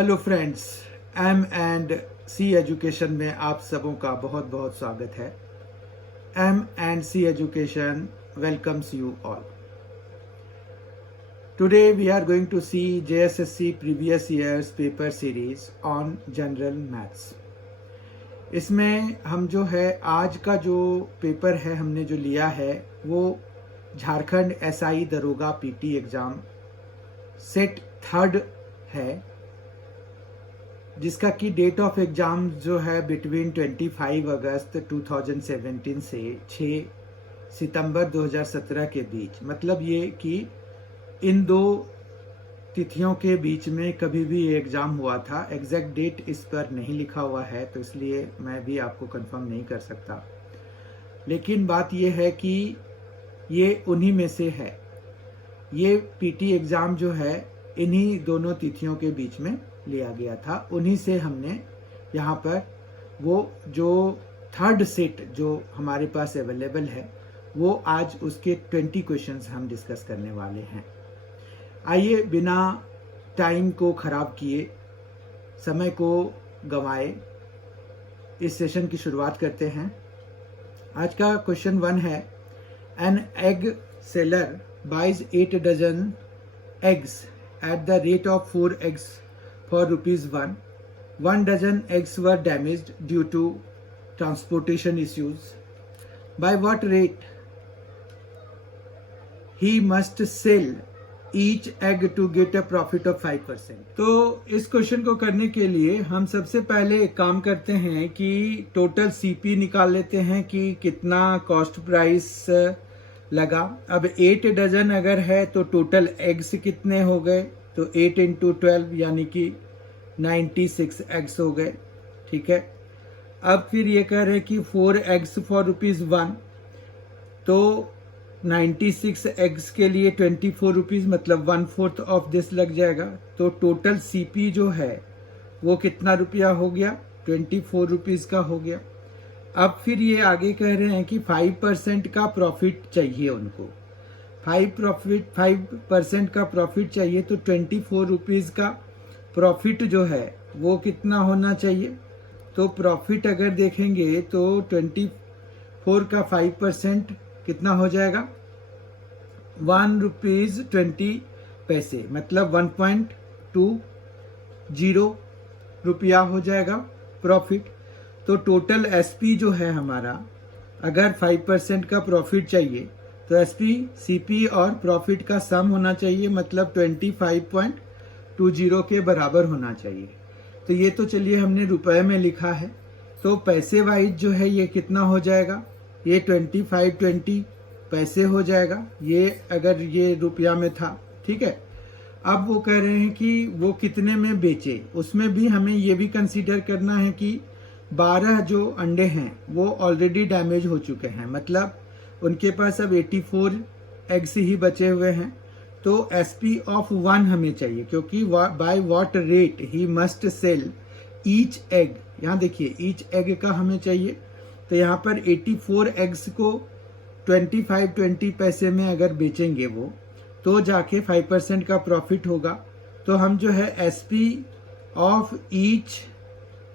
Hello friends, M and C education में आप सबों का बहुत बहुत स्वागत है। M and C education welcomes you all. Today we are going to see JSSC previous years paper series on general maths. इसमें हम जो है आज का जो पेपर है हमने जो लिया है वो झारखंड SI दरोगा PT एग्ज़ाम सेट 3rd है, जिसका की डेट ऑफ एग्जाम जो है बिटवीन 25 अगस्त 2017 से 6 सितंबर 2017 के बीच। मतलब ये कि इन दो तिथियों के बीच में कभी भी ये एग्ज़ाम हुआ था। एग्जैक्ट डेट इस पर नहीं लिखा हुआ है तो इसलिए मैं भी आपको कंफर्म नहीं कर सकता, लेकिन बात ये है कि ये उन्हीं में से है। ये PT एग्ज़ाम जो है इन्हीं दोनों तिथियों के बीच में लिया गया था। उन्हीं से हमने यहाँ पर वो जो 3rd सेट जो हमारे पास अवेलेबल है वो आज उसके 20 क्वेश्चंस हम डिस्कस करने वाले हैं। आइए बिना टाइम को ख़राब किए, समय को गंवाए, इस सेशन की शुरुआत करते हैं। आज का क्वेश्चन 1 है, an egg seller buys 8 dozen eggs at the rate of 4 eggs for ₹1. 1 dozen eggs were damaged due to transportation issues. By what rate he must sell each egg to get a profit of 5%? तो इस question को करने के लिए हम सबसे पहले एक काम करते हैं कि टोटल CP निकाल लेते हैं कि कितना कॉस्ट प्राइस लगा। अब 8 डजन अगर है तो टोटल एग्स कितने हो गए, तो 8 × 12 यानी कि 96 एग्स हो गए। ठीक है, अब फिर ये कह रहे हैं कि 4 एग्स फॉर ₹1, तो 96 एग्स के लिए 24 रुपीज़, मतलब 1/4 ऑफ दिस लग जाएगा। तो टोटल CP जो है वो कितना रुपया हो गया, 24 रुपीज़ का हो गया। अब फिर ये आगे कह रहे हैं कि 5% का प्रॉफिट चाहिए उनको। 5% का प्रॉफिट चाहिए, तो 24 रुपीज़ का प्रॉफिट जो है वो कितना होना चाहिए। तो प्रॉफिट अगर देखेंगे तो 24 का 5% कितना हो जाएगा, ₹1.20, मतलब 1.20 रुपया हो जाएगा प्रॉफिट। तो टोटल SP जो है हमारा, अगर 5% का प्रॉफिट चाहिए तो SP, CP और प्रॉफिट का सम होना चाहिए, मतलब 25.20 के बराबर होना चाहिए। तो ये तो चलिए हमने रुपए में लिखा है, तो पैसे वाइज जो है ये कितना हो जाएगा, ये 2520 पैसे हो जाएगा, ये अगर ये रुपया में था। ठीक है, अब वो कह रहे हैं कि वो कितने में बेचे। उसमें भी हमें ये भी कंसीडर करना है कि 12 जो अंडे हैं वो ऑलरेडी डैमेज हो चुके हैं, मतलब उनके पास अब 84 एग्स ही बचे हुए हैं। तो SP ऑफ 1 हमें चाहिए, क्योंकि by what rate he must sell each egg. यहाँ देखिए ईच एग का हमें चाहिए, तो यहाँ पर 84 एग्स को 25-20 पैसे में अगर बेचेंगे वो, तो जाके 5% का प्रॉफिट होगा। तो हम जो है SP ऑफ ईच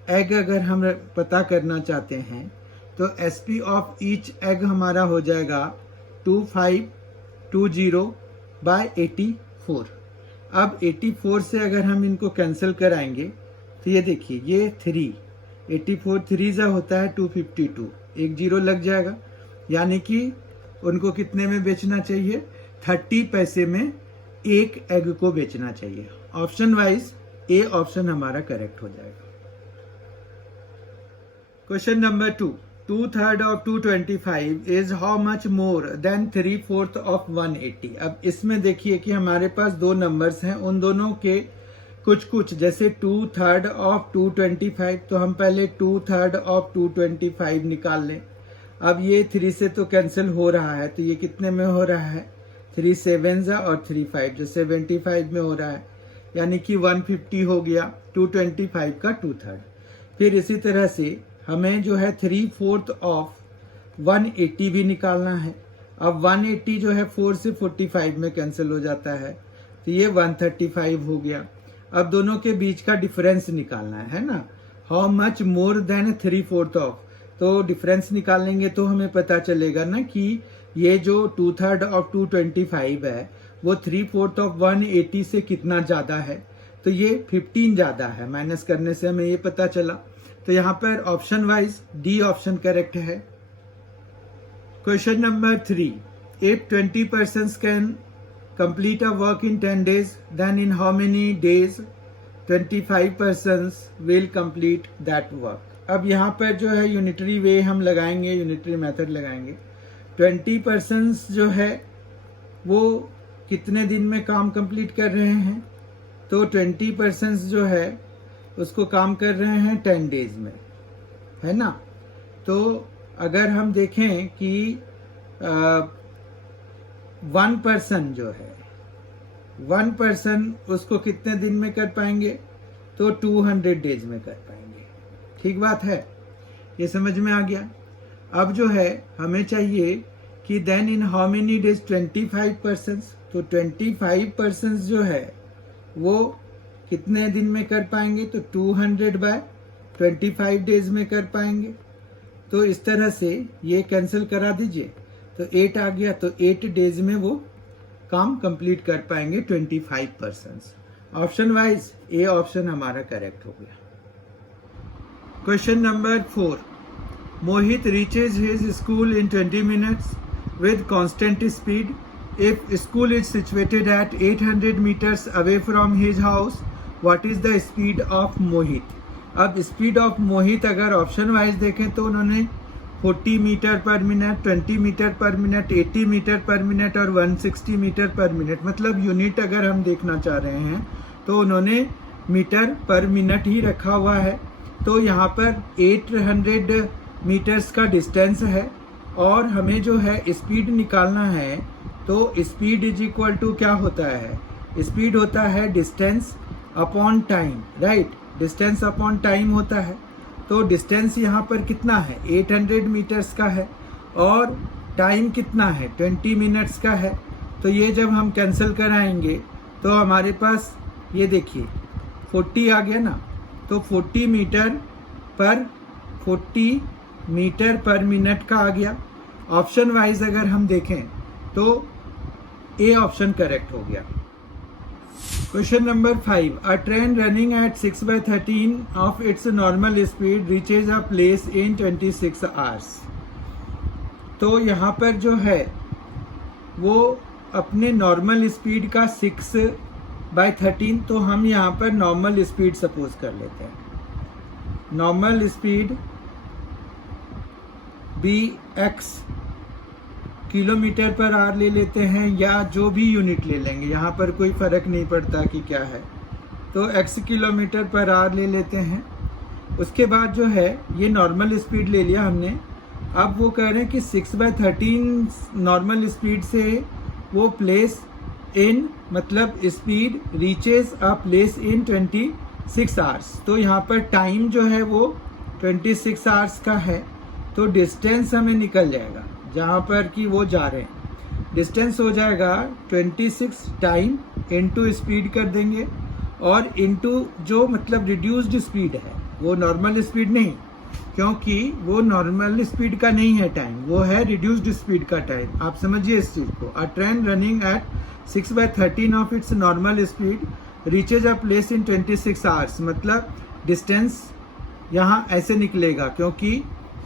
एग अगर हम पता करना चाहते हैं तो SP ऑफ ईच एग हमारा हो जाएगा 2520/84। अब 84 से अगर हम इनको कैंसिल कराएंगे तो ये देखिए ये 84 3 होता है 252, एक जीरो लग जाएगा, यानी कि उनको कितने में बेचना चाहिए, 30 पैसे में एक एग को बेचना चाहिए। ऑप्शन वाइज A ऑप्शन हमारा करेक्ट हो जाएगा। Question number 2, 2/3 of 225 is how much more than 3/4 of 180। अब इसमें देखिए कि हमारे पास दो नंबर्स हैं, उन दोनों के कुछ जैसे 2/3 of 225, तो हम पहले 2/3 of 225 निकाल लें। अब ये 3 से तो कैंसिल हो रहा है, तो ये कितने में हो रहा है, 3 7 और 3 5 जो 75 में हो रहा है, यानी कि 150 हो गया 225 का 2/3। फिर इसी तरह से हमें जो है 3/4 ऑफ 180 भी निकालना है। अब 180 जो है 4 से 45 में कैंसिल हो जाता है, तो ये 135 हो गया। अब दोनों के बीच का डिफरेंस निकालना है ना। How much more than 3/4 of, तो डिफरेंस निकालेंगे तो हमें पता चलेगा ना कि ये जो 2/3 ऑफ 225 है वो 3/4 ऑफ 180 से कितना ज्यादा है, तो ये 15 ज्यादा है। माइनस करने से हमें ये पता चला। तो यहाँ पर option wise D option correct है। Question number 3, if 20% can complete a work in 10 days, then in how many days 25% will complete that work? अब यहाँ पर जो है यूनिटरी वे हम लगाएंगे, यूनिटरी मेथड लगाएंगे। 20% जो है वो कितने दिन में काम कंप्लीट कर रहे हैं, तो 20% जो है उसको काम कर रहे हैं 10 डेज में, है ना। तो अगर हम देखें कि 1% जो है 1% उसको कितने दिन में कर पाएंगे, तो 200 डेज में कर पाएंगे। ठीक बात है, ये समझ में आ गया। अब जो है हमें चाहिए कि then in how many days 25%, तो 25% जो है वो कितने दिन में कर पाएंगे, तो 200/25 डेज में कर पाएंगे। तो इस तरह से ये कैंसिल करा दीजिए, तो 8 आ गया, तो 8 डेज में वो काम कंप्लीट कर पाएंगे 25%। ऑप्शन वाइज ए ऑप्शन हमारा करेक्ट हो गया। Question number 4, Mohit reaches his school in 20 minutes with constant speed. If school is situated at 800 metres away from his house, what is the speed of Mohit. अब speed of मोहित अगर option wise देखें तो उन्होंने 40 metre per minute, 20 metre per minute, 80 metre per minute और 160 metre per minute, मतलब unit अगर हम देखना चाह रहे हैं तो उन्होंने मीटर पर मिनट ही रखा हुआ है। तो यहाँ पर 800 मीटर्स का डिस्टेंस है और हमें जो है स्पीड निकालना है, तो स्पीड इज इक्वल टू क्या होता है, स्पीड होता है distance upon time, right. Distance upon time होता है। तो डिस्टेंस यहाँ पर कितना है, 800 मीटर्स का है और टाइम कितना है, 20 मिनट्स का है। तो ये जब हम कैंसिल कराएंगे तो हमारे पास ये देखिए 40 आ गया ना, तो 40 मीटर पर मिनट का आ गया। ऑप्शन वाइज अगर हम देखें तो ए ऑप्शन करेक्ट हो गया। Question number 5, a train running at 6/13 of its normal speed reaches a place in 26 hours. तो यहाँ पर जो है वो अपने नॉर्मल स्पीड का 6/13, तो हम यहाँ पर नॉर्मल स्पीड सपोज कर लेते हैं। Normal speed bx kilometre per hour ले लेते हैं या जो भी यूनिट ले लेंगे, यहाँ पर कोई फर्क नहीं पड़ता कि क्या है। तो x किलोमीटर पर आवर ले लेते हैं। उसके बाद जो है ये नॉर्मल स्पीड ले लिया हमने। अब वो कह रहे हैं कि 6/13 नॉर्मल स्पीड से वो प्लेस इन, मतलब speed reaches a place in 26 hours. तो यहाँ पर टाइम जो है वो 26 आवर्स का है। तो डिस्टेंस हमें निकल जाएगा जहाँ पर कि वो जा रहे हैं। डिस्टेंस हो जाएगा 26 टाइम इनटू स्पीड कर देंगे और इनटू जो मतलब रिड्यूस्ड स्पीड है, वो नॉर्मल स्पीड नहीं, क्योंकि वो नॉर्मल स्पीड का नहीं है टाइम, वो है रिड्यूस्ड स्पीड का टाइम। आप समझिए इस चीज को। अ train running at 6/13 of its normal speed reaches a place in 26 hours, मतलब डिस्टेंस यहाँ ऐसे निकलेगा क्योंकि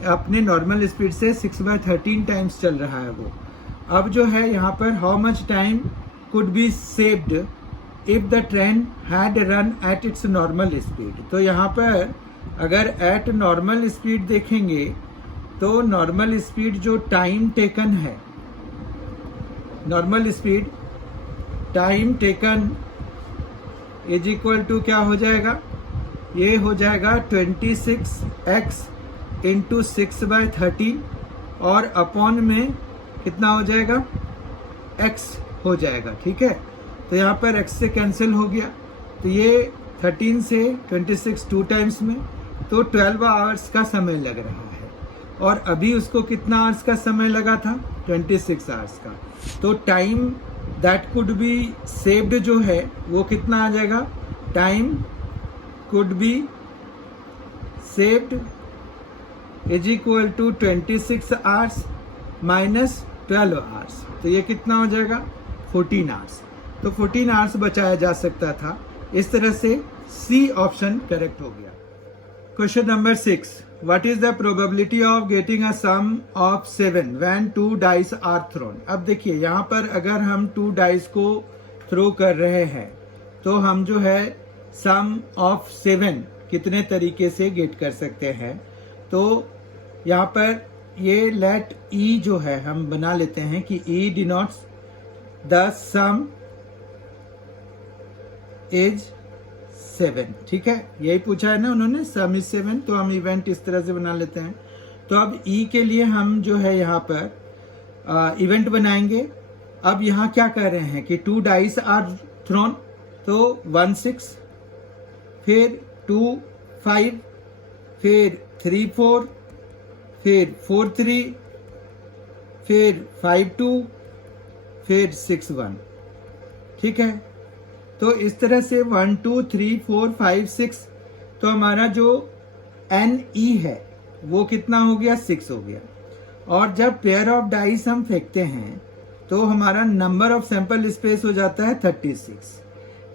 अपने नॉर्मल स्पीड से 6/13 टाइम्स चल रहा है वो। अब जो है यहाँ पर how much time could be saved if the train had run at its normal speed. तो यहाँ पर अगर एट नॉर्मल स्पीड देखेंगे तो नॉर्मल स्पीड जो टाइम टेकन है, normal speed time taken is equal to क्या हो जाएगा, ये हो जाएगा 26x इंटू 6/13 और अपॉन में कितना हो जाएगा, x हो जाएगा। ठीक है, तो यहाँ पर x से कैंसिल हो गया, तो ये 13 से 26 2 टाइम्स में, तो 12 आवर्स का समय लग रहा है। और अभी उसको कितना आवर्स का समय लगा था, 26 आवर्स का। तो time that could be saved जो है वो कितना आ जाएगा, time could be saved is equal to 26 hours minus 12 hours. तो ये कितना हो जाएगा 14 hours. तो 14 hours बचाया जा सकता था. इस तरह से सी ऑप्शन करेक्ट हो गया. Question number 6. What is the probability of getting a sum of 7 when 2 dice are thrown? अब देखिए यहाँ पर अगर हम 2 dice को थ्रो कर रहे हैं तो हम जो है सम ऑफ 7 कितने तरीके से गेट कर सकते हैं. तो यहाँ पर ये लेट ई जो है हम बना लेते हैं कि ई डिनोट्स द सम इज 7. ठीक है, यही पूछा है ना उन्होंने, सम इज 7. तो हम इवेंट इस तरह से बना लेते हैं. तो अब ई के लिए हम जो है यहाँ पर इवेंट बनाएंगे. अब यहाँ क्या कर रहे हैं कि 2 डाइस आर थ्रोन. तो 1 6, फिर 2 5, फिर 3 4, फिर 4 3, फिर 5 2, फिर 6 1. ठीक है, तो इस तरह से 1 2 3 4 5 6. तो हमारा जो एन ई है वो कितना हो गया 6 हो गया. और जब पेयर ऑफ डाइस हम फेंकते हैं तो हमारा नंबर ऑफ सैंपल स्पेस हो जाता है 36.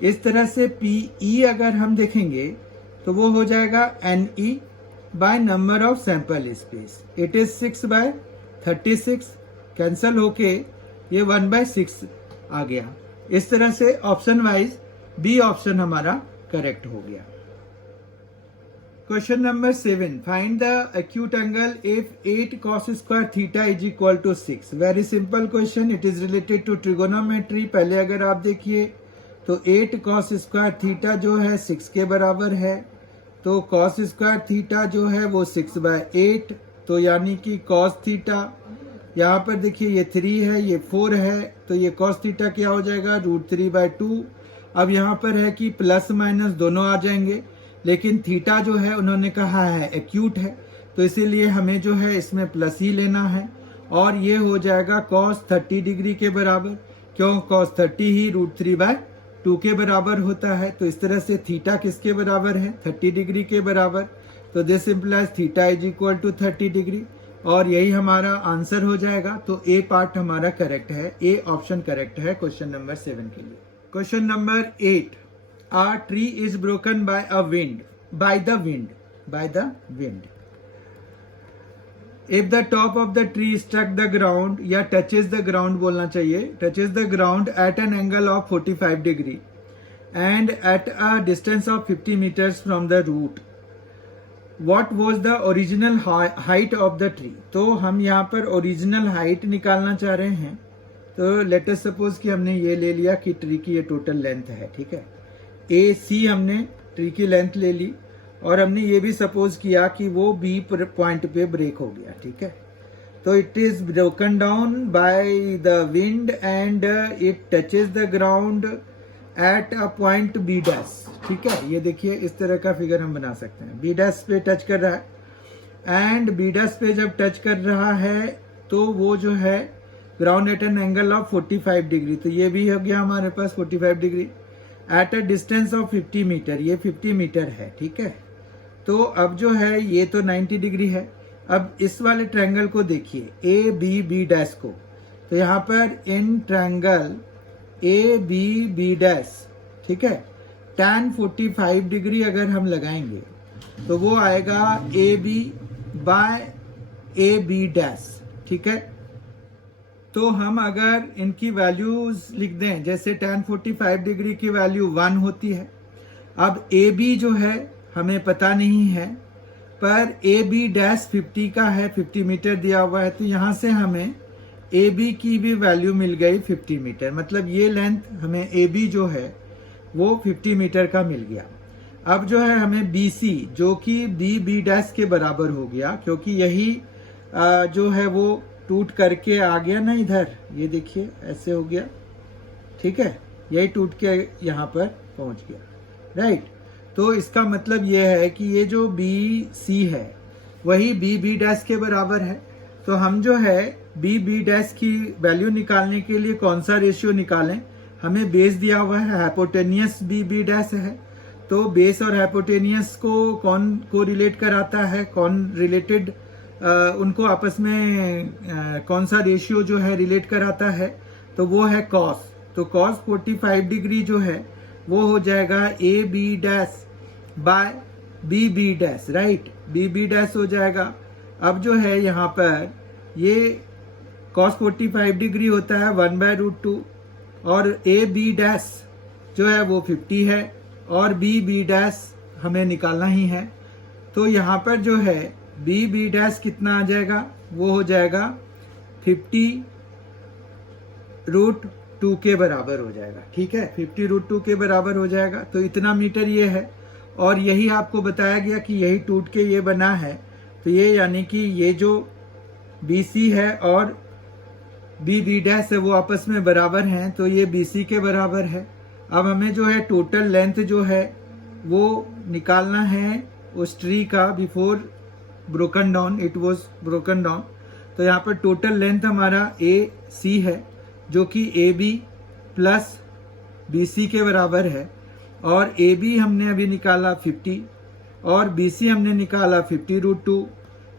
इस तरह से पीई अगर हम देखेंगे तो वो हो जाएगा N E by number of sample space. It is 6 by 36. Cancel होके ये 1/6 आ गया. इस तरह से ऑप्शन वाइज बी ऑप्शन हमारा करेक्ट हो गया. Question number 7. Find the acute angle if 8 cos square theta is equal to 6. Very simple question. It is related to trigonometry. पहले अगर आप देखिए तो 8 cos स्क्वायर थीटा जो है 6 के बराबर है. तो cos स्क्वायर थीटा जो है वो 6/8. तो यानी कि cos थीटा, यहाँ पर देखिए ये 3 है, ये 4 है. तो ये cos थीटा क्या हो जाएगा √3/2. अब यहाँ पर है कि प्लस माइनस दोनों आ जाएंगे, लेकिन थीटा जो है उन्होंने कहा है एक्यूट है, तो इसीलिए हमें जो है इसमें प्लस ही लेना है. और ये हो जाएगा cos 30 डिग्री के बराबर. क्यों, cos 30 ही √3/2 के बराबर होता है. तो इस तरह से थीटा किसके बराबर है 30 डिग्री के बराबर. तो this implies theta is equal to 30 degree. और यही हमारा आंसर हो जाएगा. तो ए पार्ट हमारा करेक्ट है. ए ऑप्शन करेक्ट है क्वेश्चन नंबर 7 के लिए. Question number 8. A tree is broken by the wind. If the top of the tree struck the ground या touches the ground बोलना चाहिए, touches the ground at an angle of 45 degree and at a distance of 50 meters from the root, what was the original height of the tree? तो हम यहाँ पर original height निकालना चाह रहे हैं. तो लेट अस सपोज कि हमने ये ले लिया कि ट्री की ये टोटल लेंथ है. ठीक है, ए सी हमने ट्री की लेंथ ले ली और हमने ये भी सपोज किया कि वो बी पॉइंट पे ब्रेक हो गया. ठीक है, तो it is broken down by the wind and it touches the ground at a point B dash. ठीक है, ये देखिए इस तरह का फिगर हम बना सकते हैं. बी डैश पे टच कर रहा है एंड बी डैश पे जब टच कर रहा है तो वो जो है ground at an angle of 45 degree. तो ये भी हो गया हमारे पास 45 degree at a distance of 50 metre. ये 50 मीटर है. ठीक है, तो अब जो है ये तो 90 डिग्री है. अब इस वाले ट्रायंगल को देखिए ए बी बी डैश को. तो यहाँ पर in triangle A B B dash, ठीक है, tan 45 डिग्री अगर हम लगाएंगे तो वो आएगा A B by A B dash. ठीक है, तो हम अगर इनकी वैल्यूज लिख दें, जैसे tan 45 डिग्री की वैल्यू 1 होती है. अब ए बी जो है हमें पता नहीं है, पर ए बी डैश 50 का है, 50 मीटर दिया हुआ है. तो यहाँ से हमें ए बी की भी वैल्यू मिल गई 50 मीटर. मतलब ये लेंथ हमें ए बी जो है वो 50 मीटर का मिल गया. अब जो है हमें बी सी जो कि बी बी डैश के बराबर हो गया, क्योंकि यही जो है वो टूट करके आ गया ना इधर. ये देखिए ऐसे हो गया. ठीक है, यही टूट के यहाँ पर पहुंच गया. राइट, तो इसका मतलब ये है कि ये जो बी सी है वही बी बी डैश के बराबर है. तो हम जो है बी बी डैश की वैल्यू निकालने के लिए कौन सा रेशियो निकालें? हमें बेस दिया हुआ है, हाइपोटेनियस बी बी डैश है. तो बेस और हाइपोटेनियस को कौन को रिलेट कराता है, कौन रिलेटेड उनको आपस में कौन सा रेशियो जो है रिलेट कराता है, तो वो है कॉस। तो कॉस 45 डिग्री जो है वो हो जाएगा A B dash by B B dash, right, B B dash हो जाएगा। अब जो है यहाँ पर ये कॉस 45 डिग्री होता है 1/√2 और ए बी डैश जो है वो 50 है और बी बी डैश हमें निकालना ही है। तो यहाँ पर जो है बी बी डैश कितना आ जाएगा, वो हो जाएगा 50√2 के बराबर हो जाएगा। ठीक है, 50√2 के बराबर हो जाएगा। तो इतना मीटर ये है और यही आपको बताया गया कि यही टूट के ये बना है। तो ये यानी कि ये जो BC है और BB डैश है वो आपस में बराबर हैं, तो ये BC के बराबर है। अब हमें जो है टोटल लेंथ जो है वो निकालना है उस ट्री का before broken down, it was broken down. तो यहाँ पर टोटल लेंथ हमारा AC है जो कि AB प्लस BC के बराबर है और AB हमने अभी निकाला 50 और BC हमने निकाला 50√2।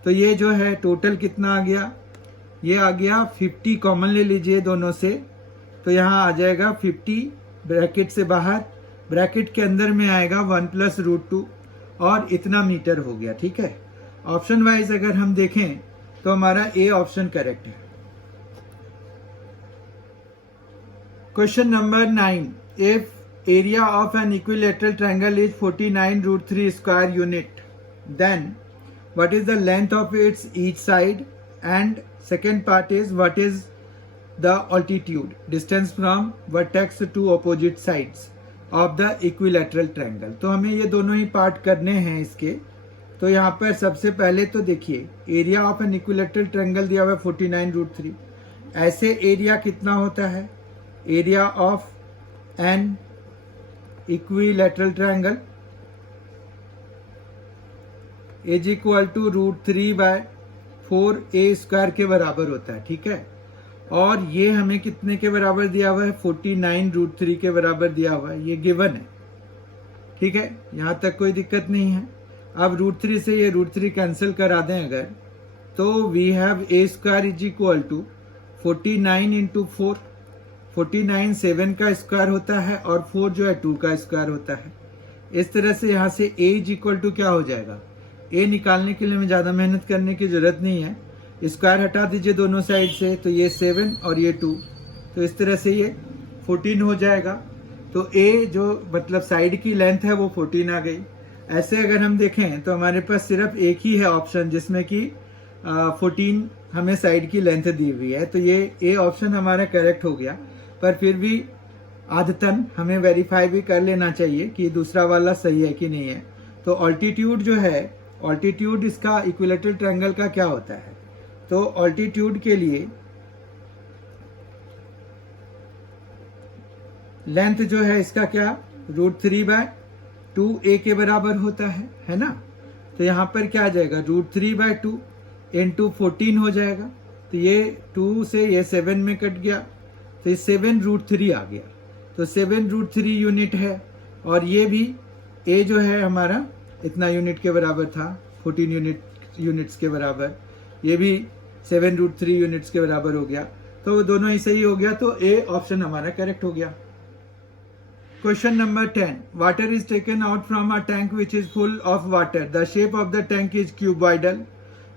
तो ये जो है टोटल कितना आ गया, ये आ गया 50, कॉमन ले लीजिए दोनों से, तो यहाँ आ जाएगा 50 ब्रैकेट से बाहर, ब्रैकेट के अंदर में आएगा 1 + √2 और इतना मीटर हो गया। ठीक है, ऑप्शन वाइज अगर हम देखें तो हमारा ए ऑप्शन करेक्ट है। Question number 9, if area of an equilateral triangle is 49√3 square unit, then what is the length of its each side, and second part is what is the altitude, distance from vertex to opposite sides of the equilateral triangle। तो हमें ये दोनों ही part करने हैं इसके। तो यहाँ पर सबसे पहले तो देखिए area of an equilateral triangle दिया हुआ है 49√3। ऐसे एरिया कितना होता है, area of an equilateral triangle is equal to √3/4a² के बराबर होता है। ठीक है, और ये हमें कितने के बराबर दिया हुआ है, 49√3 के बराबर दिया हुआ है, ये गिवन है। ठीक है, यहाँ तक कोई दिक्कत नहीं है। अब √3 से ये √3 कैंसिल करा दें अगर, तो we have a² is equal to 49 × 4। 49 7 का स्क्वायर होता है और 4 जो है 2 का स्क्वायर होता है। इस तरह से यहाँ से a इज इक्वल टू क्या हो जाएगा, a निकालने के लिए हमें ज़्यादा मेहनत करने की जरूरत नहीं है, स्क्वायर हटा दीजिए दोनों साइड से, तो ये 7 और ये 2, तो इस तरह से ये 14 हो जाएगा। तो A जो मतलब साइड की लेंथ है वो 14 आ गई। ऐसे अगर हम देखें तो हमारे पास सिर्फ एक ही है ऑप्शन जिसमें कि 14 हमें साइड की लेंथ दी हुई है, तो ये A ऑप्शन हमारा करेक्ट हो गया। पर फिर भी आदतन हमें वेरीफाई भी कर लेना चाहिए कि दूसरा वाला सही है कि नहीं है। तो ऑल्टीट्यूड जो है, ऑल्टीट्यूड इसका इक्विलेटरल ट्रायंगल का क्या होता है, तो ऑल्टीट्यूड के लिए लेंथ जो है इसका क्या, √3/2a के बराबर होता है ना। तो यहाँ पर क्या आ जाएगा, √3/2 × 14 हो जाएगा। तो ये 2 से ये 7 में कट गया, तो ये 7√3 आ गया। तो 7√3 यूनिट है और ये भी a जो है हमारा इतना यूनिट के बराबर था, 14 यूनिट्स के बराबर, ये भी 7√3 यूनिट्स के बराबर हो गया। तो वो दोनों ही सही हो गया, तो ए ऑप्शन हमारा करेक्ट हो गया। Question number 10, water is taken out from a tank which is full of water. The shape of the tank is cuboidal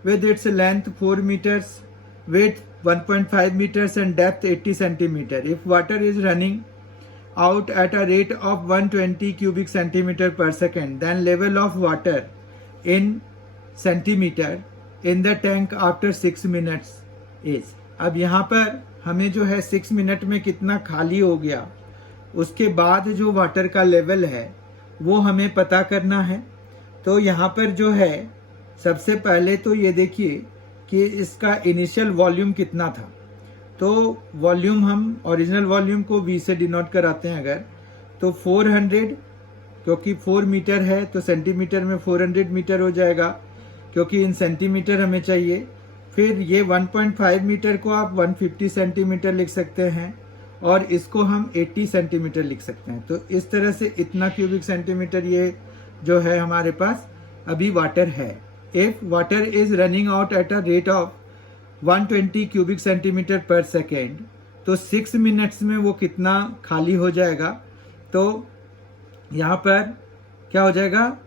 with its length 4 meters, width 1.5 meters and depth 80 centimeter. If water is running out at a rate of 120 cubic centimeter per second, then level of water in centimeter in the tank after 6 minutes is। अब यहाँ पर हमें जो है 6 minute में कितना खाली हो गया, उसके बाद जो वाटर का लेवल है वो हमें पता करना है। तो यहाँ पर जो है सबसे पहले तो ये देखिए कि इसका इनिशियल वॉल्यूम कितना था। तो वॉल्यूम हम ओरिजिनल वॉल्यूम को V से डिनोट कराते हैं अगर, तो 400, क्योंकि 4 मीटर है तो सेंटीमीटर में 400 मीटर हो जाएगा, क्योंकि इन सेंटीमीटर हमें चाहिए। फिर ये 1.5 मीटर को आप 150 सेंटीमीटर लिख सकते हैं और इसको हम 80 सेंटीमीटर लिख सकते हैं। तो इस तरह से इतना क्यूबिक सेंटीमीटर ये जो है हमारे पास अभी वाटर है। If water is running out at a rate of 120 cubic centimetre पर सेकेंड, तो 6 मिनट्स में वो कितना खाली हो जाएगा। तो यहाँ पर क्या हो जाएगा,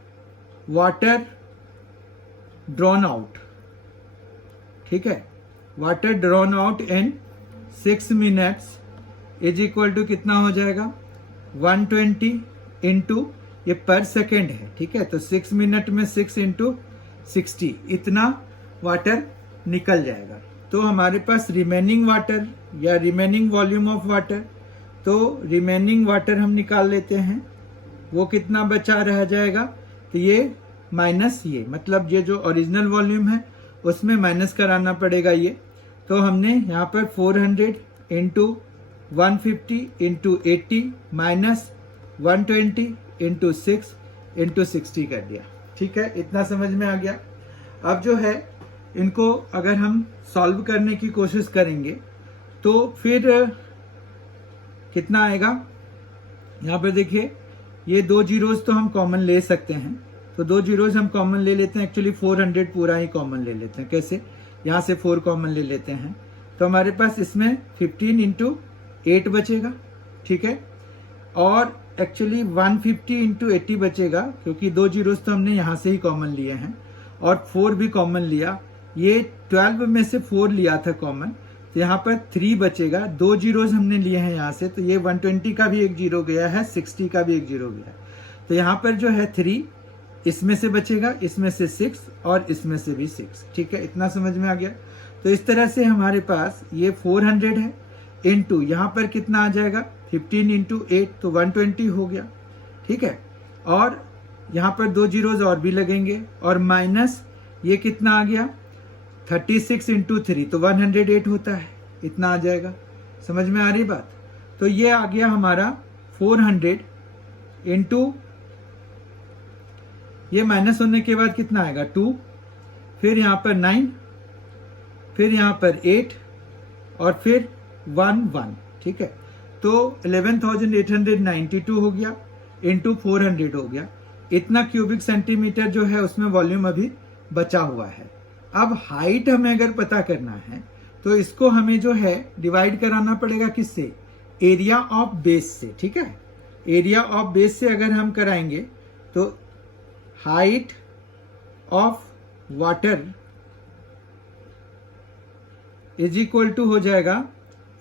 वाटर ड्रॉन आउट, ठीक है, water drawn out in 6 minutes is equal to कितना हो जाएगा 120 इंटू, ये पर सेकेंड है, ठीक है, तो 6 मिनट में 6 इंटू 60 इतना वाटर निकल जाएगा। तो हमारे पास रिमेनिंग वाटर या रिमेनिंग वॉल्यूम ऑफ वाटर, तो रिमेनिंग वाटर हम निकाल लेते हैं, वो कितना बचा रह जाएगा, तो ये माइनस ये, मतलब ये जो ओरिजिनल वॉल्यूम है उसमें माइनस कराना पड़ेगा ये। तो हमने यहाँ पर 400 into 150 into 80 minus 120 into 6 into 60 कर दिया, ठीक है, इतना समझ में आ गया। अब जो है इनको अगर हम सॉल्व करने की कोशिश करेंगे तो फिर कितना आएगा, यहाँ पर देखिए ये 2 जीरोज तो हम कॉमन ले सकते हैं, तो 2 जीरोज हम कॉमन ले लेते हैं, एक्चुअली 400 पूरा ही कॉमन ले लेते हैं। कैसे, यहाँ से 4 कॉमन ले लेते हैं, तो हमारे पास इसमें 15 इंटू 8 बचेगा, ठीक है, और एक्चुअली 150 इंटू 80 बचेगा, क्योंकि 2 जीरोज तो हमने यहाँ से ही कॉमन लिए हैं और 4 भी कॉमन लिया, ये 12 में से 4 लिया था कॉमन, तो यहाँ पर 3 बचेगा, 2 जीरोज हमने लिए हैं यहाँ से, तो ये 120 का भी एक जीरो गया है, 60 का भी एक जीरो गया है, तो यहाँ पर जो है 3 इसमें से बचेगा, इसमें से 6 और इसमें से भी 6, ठीक है, इतना समझ में आ गया। तो इस तरह से हमारे पास ये 400 है इंटू यहाँ पर कितना आ जाएगा 15 इंटू 8, तो 120 हो गया, ठीक है, और यहाँ पर 2 जीरोज और भी लगेंगे, और माइनस ये कितना आ गया 36 इंटू 3, तो 108 होता है, इतना आ जाएगा, समझ में आ रही बात। तो ये आ गया हमारा 400 इंटू, ये माइनस होने के बाद कितना आएगा 2, फिर यहाँ पर 9, फिर यहाँ पर 8 और फिर 1, ठीक है, तो 11,892 हो गया इंटू 400 हो गया, इतना क्यूबिक सेंटीमीटर जो है उसमें वॉल्यूम अभी बचा हुआ है। अब हाइट हमें अगर पता करना है तो इसको हमें जो है डिवाइड कराना पड़ेगा किससे, एरिया ऑफ बेस से, ठीक है, एरिया ऑफ बेस से अगर हम कराएंगे तो height of water is equal to हो जाएगा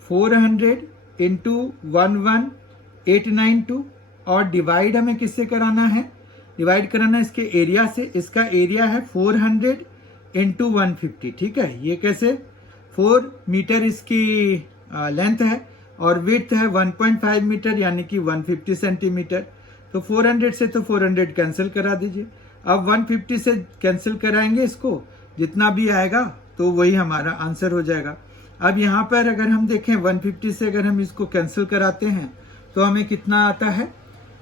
400 इंटू 11892, और डिवाइड हमें किससे कराना है, डिवाइड कराना है इसके एरिया से, इसका एरिया है 400 इंटू 150, ठीक है, ये कैसे 4 मीटर इसकी लेंथ है और विड्थ है 1.5 मीटर यानी कि 150 सेंटीमीटर, तो 400 से तो 400 कैंसिल करा दीजिए। अब 150 से कैंसिल कराएंगे इसको, जितना भी आएगा तो वही हमारा आंसर हो जाएगा। अब यहाँ पर अगर हम देखें 150 से अगर हम इसको कैंसिल कराते हैं तो हमें कितना आता है,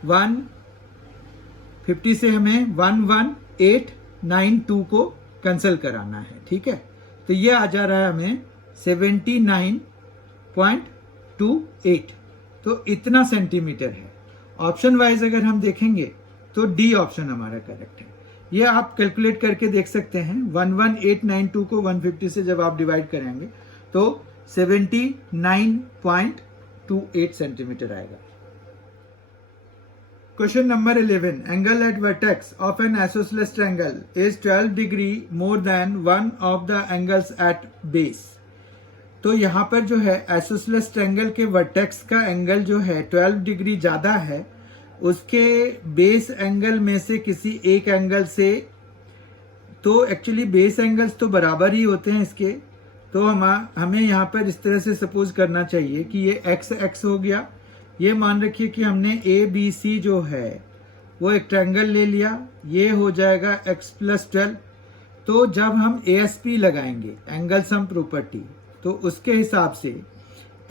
150 से हमें 11892 को कैंसिल कराना है, ठीक है, तो ये आ जा रहा है हमें 79.28, तो इतना सेंटीमीटर है। ऑप्शन वाइज अगर हम देखेंगे तो डी ऑप्शन हमारा करेक्ट है। ये आप कैलकुलेट करके देख सकते हैं, 11892 को 150 से जब आप डिवाइड करेंगे तो 79.28 सेंटीमीटर आएगा। Question number 11, angle eight vertex of N isosceles triangle is 12 degree more than one of the angles eight base. तो यहाँ पर जो है आइसोसेलेस ट्रायंगल के वर्टेक्स का एंगल जो है 12 डिग्री ज्यादा है उसके बेस एंगल में से किसी एक एंगल से, तो एक्चुअली बेस एंगल्स तो बराबर ही होते हैं इसके, तो हमें यहाँ पर इस तरह से सपोज करना चाहिए कि ये एक्स एक्स हो गया, ये मान रखिए कि हमने ए बी सी जो है वो एक ट्रायंगल ले लिया, ये हो जाएगा x प्लस 12, तो जब हम ASP लगाएंगे एंगल सम प्रॉपर्टी तो उसके हिसाब से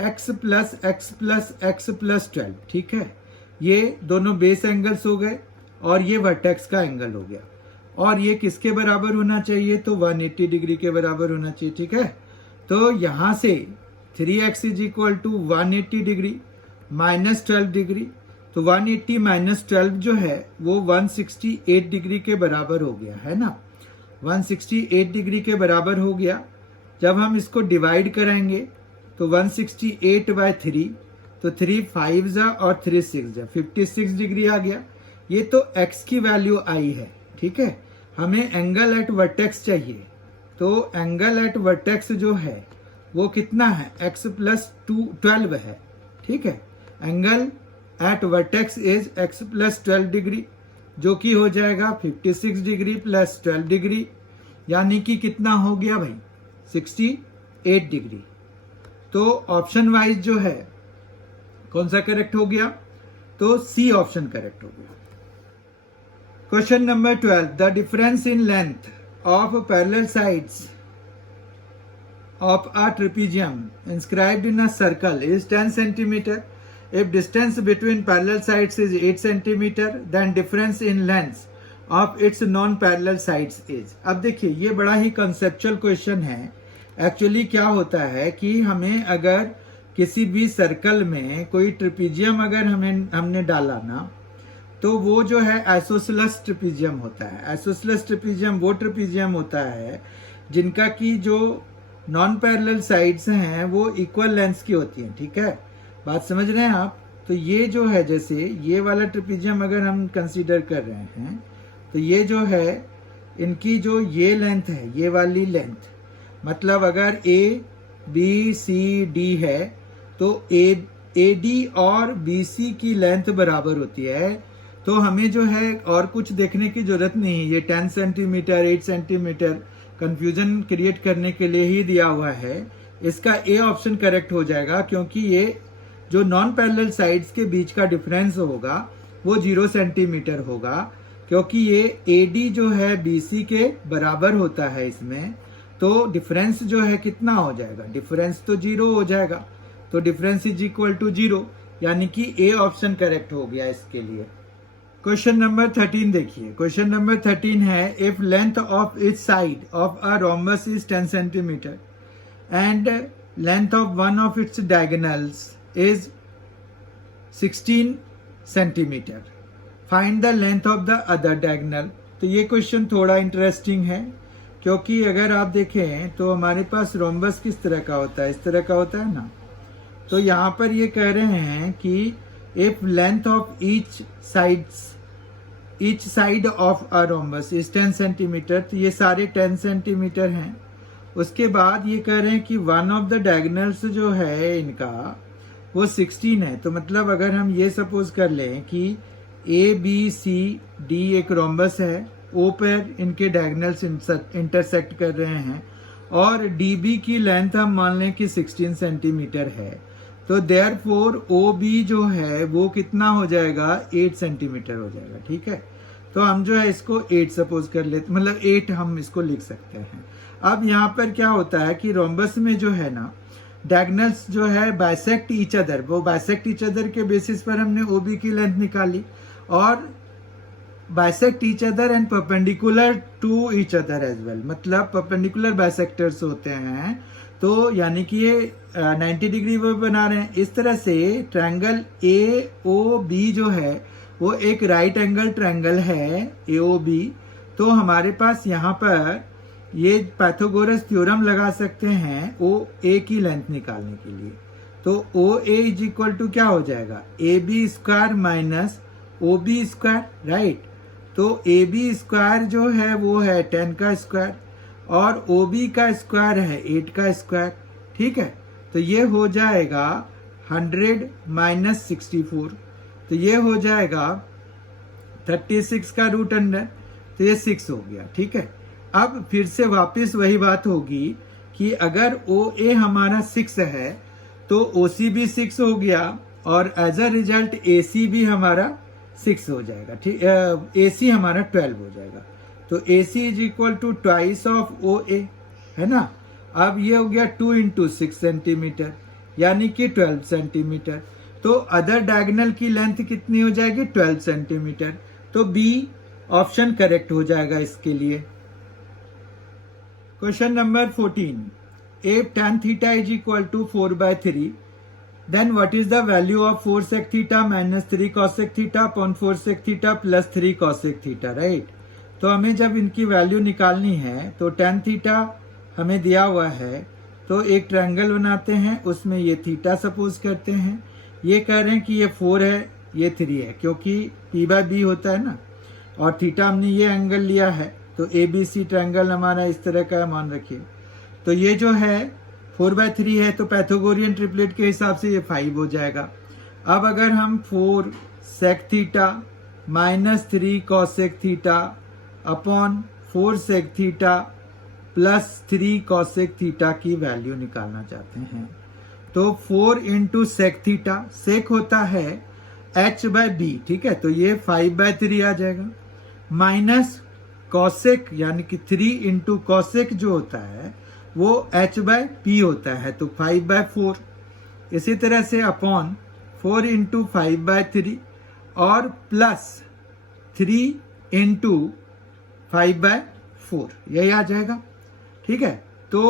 x plus x plus x plus 12, ठीक है, ये दोनों बेस एंगल्स हो गए और ये वर्टेक्स का एंगल हो गया, और ये किसके बराबर होना चाहिए, तो 180 डिग्री के बराबर होना चाहिए, ठीक है। तो यहां से 3x is equal to 180 degree minus 12 degree, तो 180 माइनस 12 जो है वो 168 डिग्री के बराबर हो गया है ना, 168 डिग्री के बराबर हो गया। जब हम इसको डिवाइड करेंगे तो 168 बाय 3, तो 3 5 जा और 3 6 जा, 56 डिग्री आ गया। ये तो x की वैल्यू आई है, ठीक है। हमें एंगल एट वर्टेक्स चाहिए, तो एंगल एट वर्टेक्स जो है वो कितना है, x प्लस 12 है, ठीक है। Angle eight vertex is x plus 12 degree, जो कि हो जाएगा 56 डिग्री प्लस 12 डिग्री, यानी कि कितना हो गया भाई, 68 डिग्री। तो ऑप्शन वाइज जो है कौन सा करेक्ट हो गया, तो सी ऑप्शन करेक्ट हो गया। Question number 12, the difference in length of parallel sides of a trapezium inscribed in a circle is 10 centimeter. If distance between parallel sides is 8 centimeter, then difference in length of its non-parallel sides is. अब देखिए ये बड़ा ही conceptual question है। Actually क्या होता है कि हमें अगर किसी भी सर्कल में कोई ट्रिपीजियम अगर हमने डाला ना, तो वो जो है आइसोसेलेस ट्रिपीजियम होता है। आइसोसेलेस ट्रिपीजियम वो ट्रिपीजियम होता है जिनका की जो नॉन पैरेलल साइड्स हैं वो इक्वल लेंथ की होती हैं, ठीक है, बात समझ रहे हैं आप। तो ये जो है, जैसे ये वाला ट्रिपीजियम अगर हम कंसीडर कर रहे हैं, तो ये जो है इनकी जो ये लेंथ है, ये वाली लेंथ, मतलब अगर ए बी सी डी है तो ए डी और बी सी की लेंथ बराबर होती है। तो हमें जो है और कुछ देखने की जरूरत नहीं है, ये 10 सेंटीमीटर 8 सेंटीमीटर कंफ्यूजन क्रिएट करने के लिए ही दिया हुआ है। इसका ए ऑप्शन करेक्ट हो जाएगा, क्योंकि ये जो नॉन पैरेलल साइड्स के बीच का डिफरेंस होगा वो 0 सेंटीमीटर होगा, क्योंकि ये एडी जो है बीसी के बराबर होता है इसमें। तो डिफरेंस जो है कितना हो जाएगा, डिफरेंस तो 0 हो जाएगा, तो डिफरेंस इज इक्वल टू 0, यानी कि ए ऑप्शन करेक्ट हो गया इसके लिए। क्वेश्चन नंबर 13 देखिए, क्वेश्चन नंबर 13 है, if length of each side of a rhombus is 10 centimetre and length of one of its diagonals is 16 centimetre, find the length of the other diagonal. तो ये question थोड़ा interesting है, क्योंकि अगर आप देखें तो हमारे पास रोम्बस किस तरह का होता है, इस तरह का होता है ना। तो यहाँ पर ये कह रहे हैं कि if length of each side of a rhombus is 10 centimetre, तो ये सारे 10 सेंटीमीटर हैं। उसके बाद ये कह रहे हैं कि वन ऑफ द डायगोनल्स जो है इनका वो 16 है। तो मतलब अगर हम ये सपोज कर लें कि ए बी सी डी एक रोम्बस है, ओ पर इनके डायगोनल्स इंटरसेक्ट कर रहे हैं, और डी बी की लेंथ हम मान लें कि 16 सेंटीमीटर है। तो देयरफॉर ओ बी जो है वो कितना हो जाएगा, 8 सेंटीमीटर हो जाएगा, ठीक है। तो हम जो है इसको 8 सपोज कर लेते, मतलब 8 हम इसको लिख सकते हैं। अब यहाँ पर क्या होता है कि रोम्बस में जो है ना डायगोनल्स जो है बाइसेक्ट ईच अदर, वो बाइसेक्ट ईच अदर के बेसिस पर हमने ओ बी की लेंथ निकाली, और bisect each other and perpendicular to each other as well, मतलब परपेंडिकुलर बाइसेक्टर्स होते हैं। तो यानी कि ये 90 डिग्री वो बना रहे हैं। इस तरह से ट्रायंगल ए ओ बी जो है वो एक राइट एंगल ट्रायंगल है ए ओ बी। तो हमारे पास यहाँ पर ये पाइथागोरस थ्योरम लगा सकते हैं ओ ए की लेंथ निकालने के लिए। तो O A is equal to क्या हो जाएगा, A B square minus O B square, right. तो ए बी स्क्वायर जो है वो है 10 का स्क्वायर, और ओ बी का स्क्वायर है 8 का स्क्वायर, ठीक है। तो ये हो जाएगा 100 माइनस 64, तो ये हो जाएगा 36 का रूट अंडर, तो ये 6 हो गया, ठीक है। अब फिर से वापस वही बात होगी कि अगर ओ ए हमारा 6 है तो ओ सी भी 6 हो गया, और एज अ रिजल्ट ए सी भी हमारा 6 हो जाएगा, ठीक, ए सी हमारा 12 हो जाएगा। तो A C is equal to twice of O A, है ना। अब ये हो गया 2 इंटू 6 सेंटीमीटर, यानी कि 12 सेंटीमीटर। तो अदर डायगोनल की लेंथ कितनी हो जाएगी, 12 सेंटीमीटर। तो बी ऑप्शन करेक्ट हो जाएगा इसके लिए। Question number 14, if tan theta is equal to 4/3, then what is the value of 4 sec theta minus 3 cos sec theta upon 4 sec theta plus 3 cos sec theta, right. तो हमें जब इनकी value निकालनी है तो tan थीटा हमें दिया हुआ है, तो एक ट्रायंगल बनाते हैं, उसमें ये थीटा सपोज करते हैं, ये कह रहे हैं कि ये 4 है, ये 3 है, क्योंकि p/b होता है ना, और थीटा हमने ये एंगल लिया है, तो ABC ट्रायंगल हमारा इस तरह का मान रखिए। तो ये जो है 4/3 है, तो पैथागोरियन ट्रिपलेट के हिसाब से ये 5 हो जाएगा। अब अगर हम 4 sec theta minus 3 cos sec theta upon 4 sec theta plus 3 cos sec theta की वैल्यू निकालना चाहते हैं, तो 4 इंटू सेक थीटा, सेक होता है h/b, ठीक है, तो ये 5/3 आ जाएगा, माइनस कॉसेक यानी कि 3 इंटू कॉसेक जो होता है वो h/p होता है, तो 5/4। इसी तरह से अपॉन 4 इंटू 5/3 और प्लस 3 इंटू 5/4, यही आ जाएगा, ठीक है। तो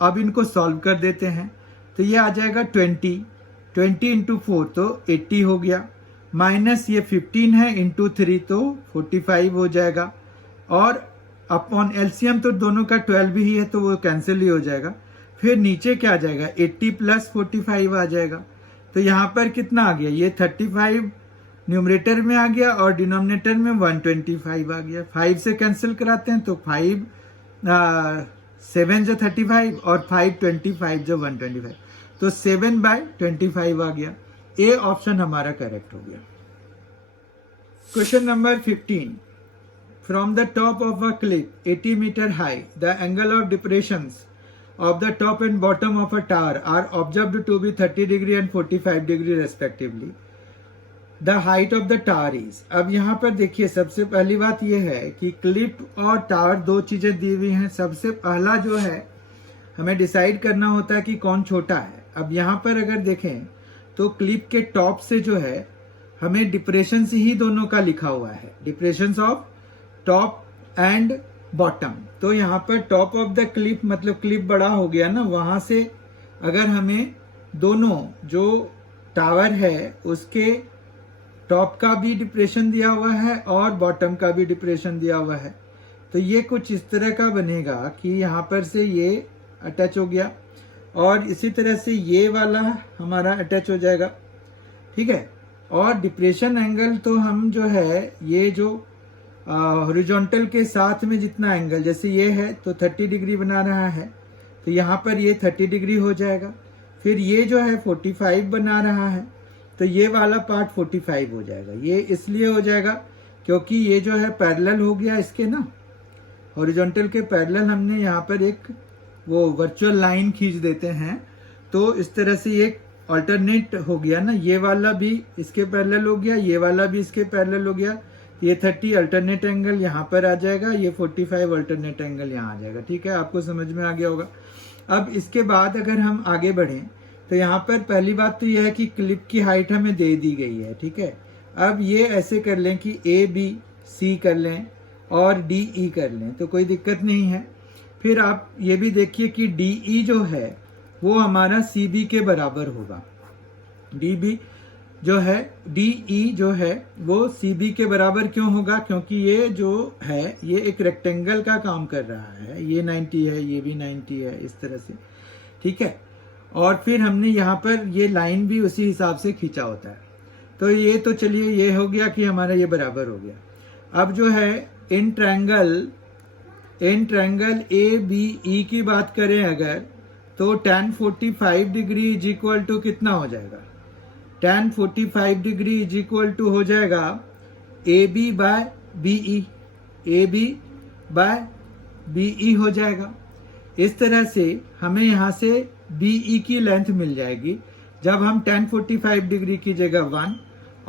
अब इनको सॉल्व कर देते हैं, तो ये आ जाएगा 20 इंटू 4 तो 80 हो गया, माइनस ये 15 है इंटू 3 तो 45 हो जाएगा, और अपॉन एलसीएम तो दोनों का 12 ही है, तो वो कैंसिल ही हो जाएगा। फिर नीचे क्या आ जाएगा, 80 प्लस 45 आ जाएगा, तो यहाँ पर कितना आ गया, ये 35 न्यूमरेटर में आ गया और डिनोमिनेटर में 125 आ गया। 5 से कैंसिल कराते हैं तो 5 7 जो 35 और 5 25 जो 125, तो 7/25 आ गया। ए ऑप्शन हमारा करेक्ट हो गया। Question number 15, from the top of a cliff 80 metre high, the angle of depressions of the top and bottom of a tower are observed to be 30 degree and 45 degree respectively. The height of the tower is, अब यहाँ पर देखिए सबसे पहली बात यह है कि क्लिफ और टावर दो चीजें दी हुई हैं। सबसे पहला जो है हमें डिसाइड करना होता है कि कौन छोटा है। अब यहाँ पर अगर देखें तो क्लिफ के टॉप से जो है हमें डिप्रेशन से ही दोनों का लिखा हुआ है, depression of top and bottom. तो यहाँ पर टॉप ऑफ द क्लिफ मतलब क्लिफ बड़ा हो गया ना, वहां से अगर हमें दोनों जो टावर है उसके टॉप का भी डिप्रेशन दिया हुआ है और बॉटम का भी डिप्रेशन दिया हुआ है, तो ये कुछ इस तरह का बनेगा कि यहाँ पर से ये अटैच हो गया और इसी तरह से ये वाला हमारा अटैच हो जाएगा, ठीक है। और डिप्रेशन एंगल तो हम जो है ये जो हॉरिजॉन्टल के साथ में जितना एंगल, जैसे ये है तो 30 डिग्री बना रहा है, तो यहाँ पर ये 30 डिग्री हो जाएगा। फिर ये जो है 45 बना रहा है, तो ये वाला पार्ट 45 हो जाएगा। ये इसलिए हो जाएगा क्योंकि ये जो है पैरेलल हो गया इसके ना, हॉरिजॉन्टल के पैरेलल हमने यहाँ पर एक वो वर्चुअल लाइन खींच देते हैं, तो इस तरह से ये अल्टरनेट हो गया ना, ये वाला भी इसके पैरेलल हो गया, ये वाला भी इसके पैरेलल हो गया। ये 30 अल्टरनेट एंगल यहाँ पर आ जाएगा, ये 45 अल्टरनेट एंगल यहाँ आ जाएगा, ठीक है। आपको समझ में आ गया होगा। अब इसके बाद अगर हम आगे बढ़ें तो यहाँ पर पहली बात तो यह है कि क्लिप की हाइट हमें दे दी गई है, ठीक है। अब ये ऐसे कर लें कि ABC कर लें और DE कर लें, तो कोई दिक्कत नहीं है। फिर आप ये भी देखिए कि DE जो है वो हमारा CB के बराबर होगा। DE जो है वो CB के बराबर क्यों होगा, क्योंकि ये जो है ये एक रेक्टेंगल का काम कर रहा है, ये 90 है, ये भी 90 है, इस तरह से, ठीक है। और फिर हमने यहाँ पर ये लाइन भी उसी हिसाब से खींचा होता है, तो ये तो चलिए ये हो गया कि हमारा ये बराबर हो गया। अब जो है इन ट्रायंगल ABE की बात करें अगर, तो tan 45 degree is equal to कितना हो जाएगा, tan 45 degree is equal to हो जाएगा AB/BE, AB/BE हो जाएगा। इस तरह से हमें यहाँ से BE की लेंथ मिल जाएगी जब हम tan 45 डिग्री की जगह 1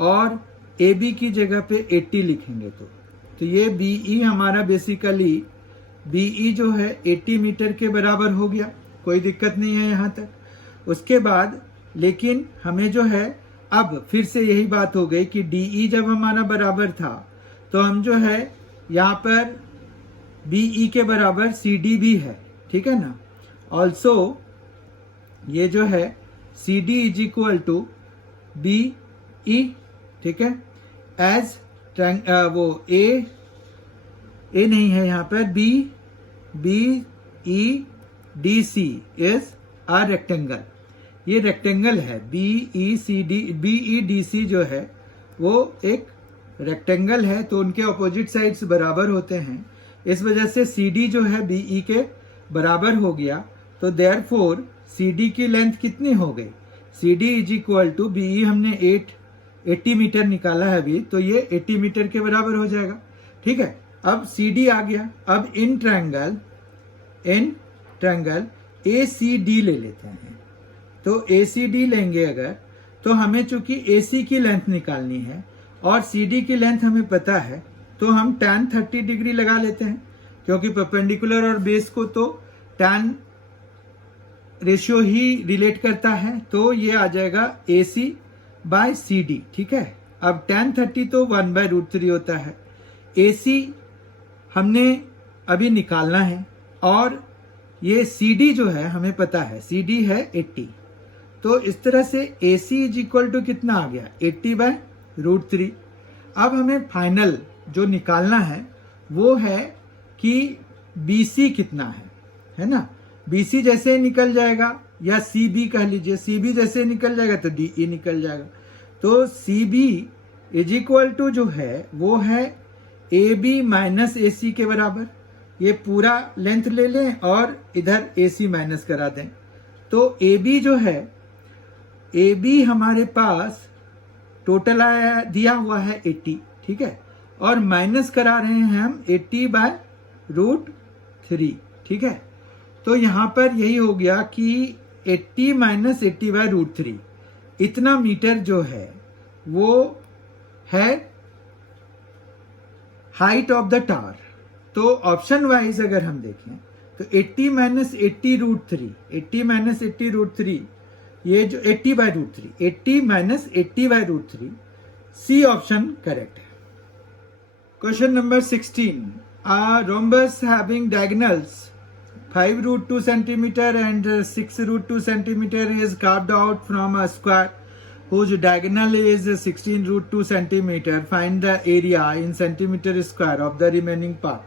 और AB की जगह पे 80 लिखेंगे, तो ये BE हमारा बेसिकली BE जो है 80 मीटर के बराबर हो गया, कोई दिक्कत नहीं है यहाँ तक। उसके बाद लेकिन हमें जो है अब फिर से यही बात हो गई कि DE जब हमारा बराबर था तो हम जो है यहाँ पर BE के बराबर CD भी है, ठीक है ना। ऑल्सो ये जो है C D is equal to B E, ठीक है, एज वो ए नहीं है यहाँ पर, B E D C is a rectangle. ये रेक्टेंगल है, बी ई डी सी जो है वो एक रेक्टेंगल है, तो उनके ऑपोजिट साइड्स बराबर होते हैं। इस वजह से सी डी जो है बी ई के बराबर हो गया। तो देयरफॉर सी डी की लेंथ कितनी हो गई, C D is equal to B E, हमने 80 मीटर निकाला है अभी, तो ये 80 मीटर के बराबर हो जाएगा। ठीक है, अब सी डी आ गया। अब इन ट्रायंगल ए सी डी ले लेते हैं। तो ए सी डी लेंगे अगर, तो हमें चूंकि ए सी की लेंथ निकालनी है और सी डी की लेंथ हमें पता है, तो हम tan 30 डिग्री लगा लेते हैं, क्योंकि परपेंडिकुलर और बेस को तो tan रेशियो ही रिलेट करता है। तो ये आ जाएगा AC बाय CD। ठीक है, अब tan 30 तो 1/√3 होता है। AC हमने अभी निकालना है और ये CD जो है हमें पता है, CD है 80। तो इस तरह से AC इज इक्वल टू कितना आ गया, 80/√3। अब हमें फाइनल जो निकालना है वो है कि BC कितना है ना। BC जैसे निकल जाएगा, या CB कह लीजिए, CB जैसे निकल जाएगा तो DE निकल जाएगा। तो CB इज इक्वल टू जो है वो है AB माइनस AC के बराबर। ये पूरा लेंथ ले लें और इधर AC माइनस करा दें। तो AB जो है, AB हमारे पास टोटल आया दिया हुआ है 80, ठीक है, और माइनस करा रहे हैं हम 80/√3। ठीक है, तो यहां पर यही हो गया कि 80 माइनस 80/√3 इतना मीटर जो है वो है हाइट ऑफ द टावर। तो ऑप्शन वाइज अगर हम देखें तो 80 माइनस 80/√3, 80 माइनस 80/√3, ये जो 80/√3, 80 माइनस 80/√3, सी ऑप्शन करेक्ट है। Question number 16, a rhombus having diagonals 5√2 centimeter and 6√2 centimeter is carved out from a square whose diagonal is 16√2 centimeter. Find the area in centimeter square of the remaining part.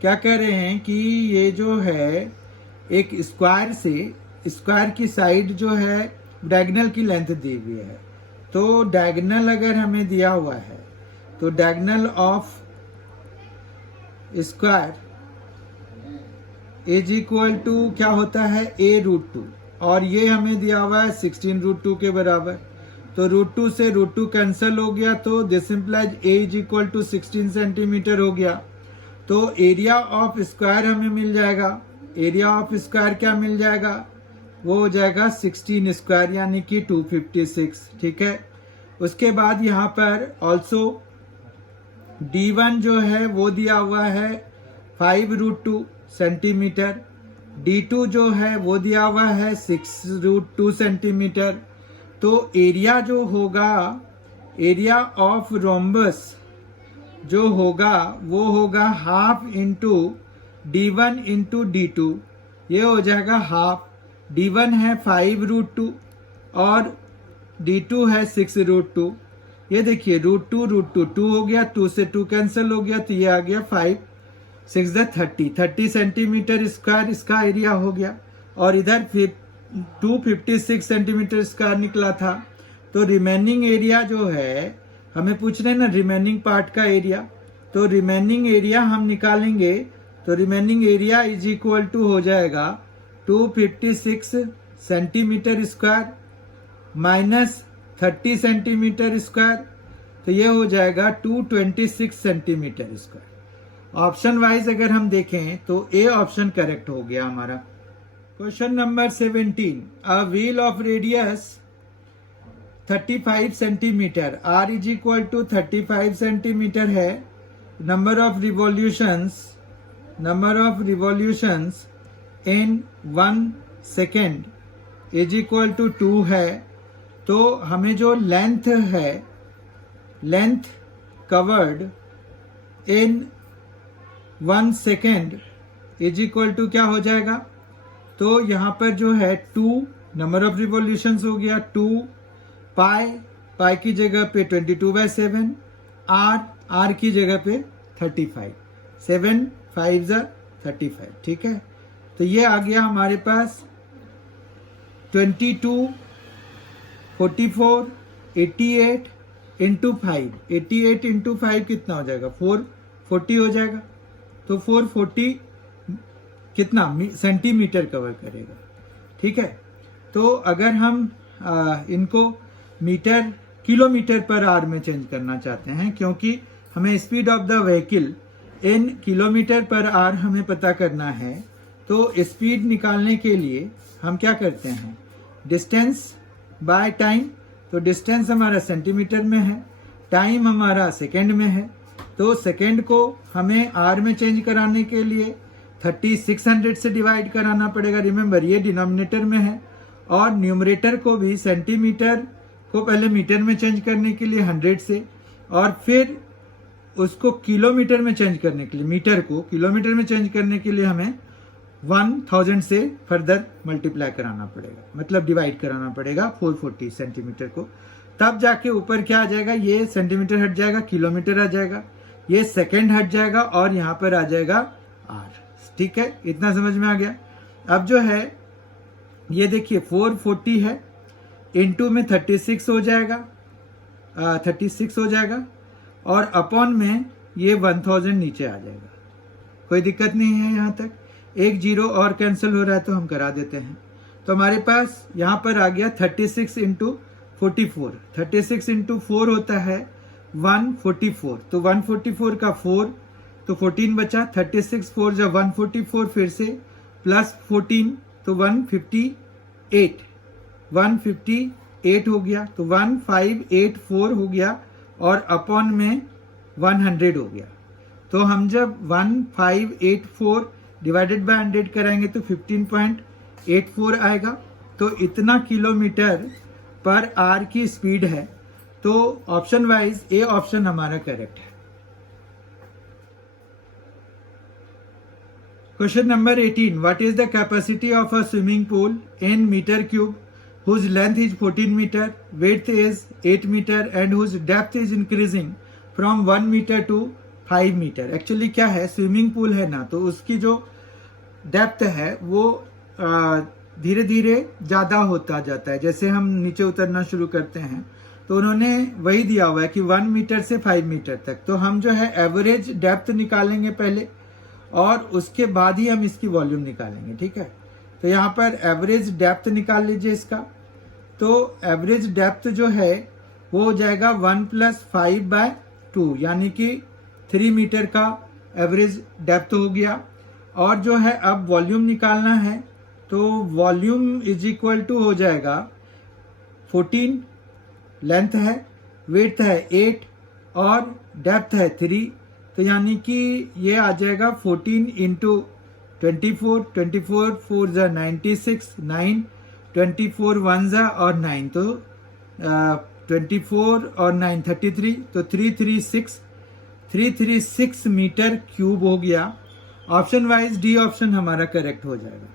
क्या कह रहे हैं कि ये जो है एक स्क्वायर से, स्क्वायर की साइड जो है डायगोनल की लेंथ दी हुई है। तो डायगोनल अगर हमें दिया हुआ है तो diagonal of square is equal to क्या होता है, a√2, और ये हमें दिया हुआ है 16√2 के बराबर। तो √2 से √2 कैंसिल हो गया, तो this implies a is equal to 16 centimetre हो गया। तो एरिया ऑफ स्क्वायर हमें मिल जाएगा, एरिया ऑफ स्क्वायर क्या मिल जाएगा, वो हो जाएगा 16 स्क्वायर यानी कि 256। ठीक है, उसके बाद यहाँ पर ऑल्सो D1 जो है वो दिया हुआ है 5√2 सेंटीमीटर, D2 जो है वो दिया हुआ है 6√2 सेंटीमीटर। तो एरिया जो होगा, एरिया ऑफ रोम्बस जो होगा वो होगा half into D1 into D2, ये हो जाएगा हाफ। D1 है 5√2 और D2 है 6√2। ये देखिए √2 2 हो गया, 2 से 2 कैंसिल हो गया, तो ये आ गया 5 6 30 सेंटीमीटर स्क्वायर इसका एरिया हो गया। और इधर 256 सेंटीमीटर स्क्वायर निकला था। तो रिमेनिंग एरिया जो है, हमें पूछ रहे हैं ना रिमेनिंग पार्ट का एरिया, तो रिमेनिंग एरिया हम निकालेंगे। तो remaining area is equal to हो जाएगा 256 centimetre square minus 30 centimetre square, तो ये हो जाएगा 226 सेंटीमीटर स्क्वायर। ऑप्शन वाइज अगर हम देखें तो ए ऑप्शन करेक्ट हो गया हमारा। Question number 17, a wheel of radius 35 centimetre, R is equal to 35 centimetre है। Number of revolutions in 1 second is equal to 2 है। तो हमें जो लेंथ है, length covered in 1 second is equal to क्या हो जाएगा, तो यहाँ पर जो है 2 नंबर ऑफ रिवॉल्यूशंस हो गया, 2 पाई की जगह पे 22/7, आर की जगह पे 35, 7 5 35, ठीक है। तो ये आ गया हमारे पास 22 44 88 इंटू 5, 88 इंटू 5 कितना हो जाएगा, 440 हो जाएगा। तो 440 कितना सेंटीमीटर कवर करेगा, ठीक है। तो अगर हम इनको मीटर किलोमीटर पर आवर में चेंज करना चाहते हैं, क्योंकि हमें speed of the vehicle in kilometre per hour हमें पता करना है, तो स्पीड निकालने के लिए हम क्या करते हैं, डिस्टेंस बाय टाइम। तो डिस्टेंस हमारा सेंटीमीटर में है, टाइम हमारा सेकंड में है। तो सेकंड को हमें आवर में चेंज कराने के लिए 3600 से डिवाइड कराना पड़ेगा। रिमेंबर ये डिनोमिनेटर में है, और न्यूमरेटर को भी सेंटीमीटर को पहले मीटर में चेंज करने के लिए 100 से, और फिर उसको किलोमीटर में चेंज करने के लिए, मीटर को किलोमीटर में चेंज करने के लिए हमें 1000 से फर्दर मल्टीप्लाई कराना पड़ेगा, मतलब डिवाइड कराना पड़ेगा 440 सेंटीमीटर को। तब जाके ऊपर क्या आ जाएगा, ये सेंटीमीटर हट जाएगा, किलोमीटर आ जाएगा, ये सेकंड हट जाएगा, और यहाँ पर आ जाएगा आर। ठीक है, इतना समझ में आ गया। अब जो है ये देखिए 440 है, इनटू में 36 हो जाएगा, 36 हो जाएगा, और अपॉन में ये 1000 नीचे आ जाएगा। कोई दिक्कत नहीं है यहाँ तक। एक जीरो और कैंसिल हो रहा है तो हम करा देते हैं। तो हमारे पास यहाँ पर आ गया 36 इंटू 44, 36 इंटू 4 होता है 144, तो 144 का 4 तो 14 बचा, 36 4 जब 144 फिर से प्लस 14 तो 158 हो गया, तो 1584 हो गया, और अपॉन में 100 हो गया। तो हम जब 1584 डिवाइडेड बाय 100 कराएंगे तो 15.84 आएगा। तो इतना किलोमीटर पर आवर की स्पीड है। तो ऑप्शन वाइज ए ऑप्शन हमारा करेक्ट है। Question number 18, what is the capacity of a swimming pool in metre cube whose length is 14 meter, width is 8 meter and whose depth is increasing from 1 meter to 5 meter। Actually क्या है, swimming pool है ना, तो उसकी जो depth है वो धीरे धीरे ज़्यादा होता जाता है। जैसे हम नीचे उतरना शुरू करते हैं तो उन्होंने वही दिया हुआ है कि 1 मीटर से 5 मीटर तक। तो हम जो है एवरेज डेप्थ निकालेंगे पहले, और उसके बाद ही हम इसकी वॉल्यूम निकालेंगे, ठीक है। तो यहाँ पर एवरेज डेप्थ निकाल लीजिए इसका। तो एवरेज डेप्थ जो है वो हो जाएगा 1 + 5/2, यानी कि 3 मीटर का एवरेज डेप्थ हो गया। और जो है अब वॉल्यूम निकालना है, तो वॉल्यूम इज इक्वल टू हो जाएगा 14, लेंथ है, विड्थ है 8 और डेप्थ है 3। तो यानी कि ये आ जाएगा 14 इंटू 24, 24 4 = 96, 9 24 1 = और 9, तो 24 और 9 33, तो 336 मीटर क्यूब हो गया। ऑप्शन वाइज डी ऑप्शन हमारा करेक्ट हो जाएगा।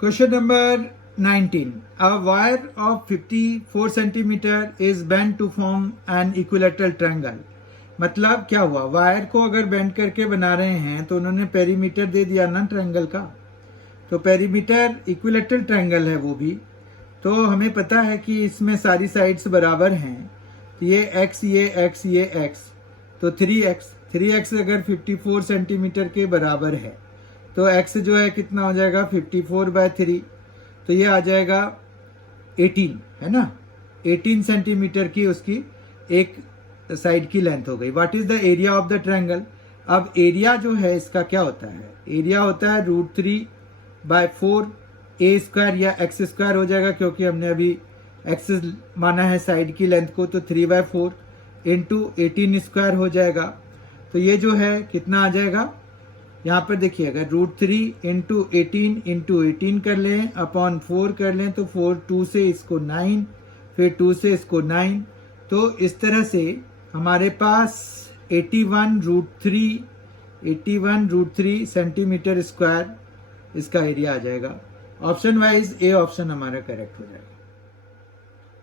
Question number 19, a wire of 54 centimeter is bent to form an equilateral triangle। मतलब क्या हुआ, वायर को अगर बेंड करके बना रहे हैं तो उन्होंने पेरीमीटर दे दिया ना ट्रायंगल का, तो पेरीमीटर इक्विलेटरल ट्रायंगल है वो भी। तो हमें पता है कि इसमें सारी साइड्स बराबर हैं, तो ये x ये x ये x, तो 3x अगर 54 सेंटीमीटर के बराबर है तो x जो है कितना हो जाएगा 54/3, तो ये आ जाएगा 18, है ना, 18 सेंटीमीटर की उसकी एक साइड की लेंथ हो गई। What is the area of the triangle. अब एरिया जो है इसका क्या होता है, एरिया होता है √3/4 a² या x² हो जाएगा, क्योंकि हमने अभी x माना है साइड की लेंथ को, तो 3/4 इंटू 18² हो जाएगा। तो ये जो है कितना आ जाएगा, यहाँ पर देखिए अगर √3 इंटू 18 कर लें अपॉन 4 कर लें, तो 4 2 से इसको 9, फिर 2 से इसको 9, तो इस तरह से हमारे पास 81 √3 81√3 सेंटीमीटर स्क्वायर इसका एरिया आ जाएगा। ऑप्शन वाइज ए ऑप्शन हमारा करेक्ट हो जाएगा।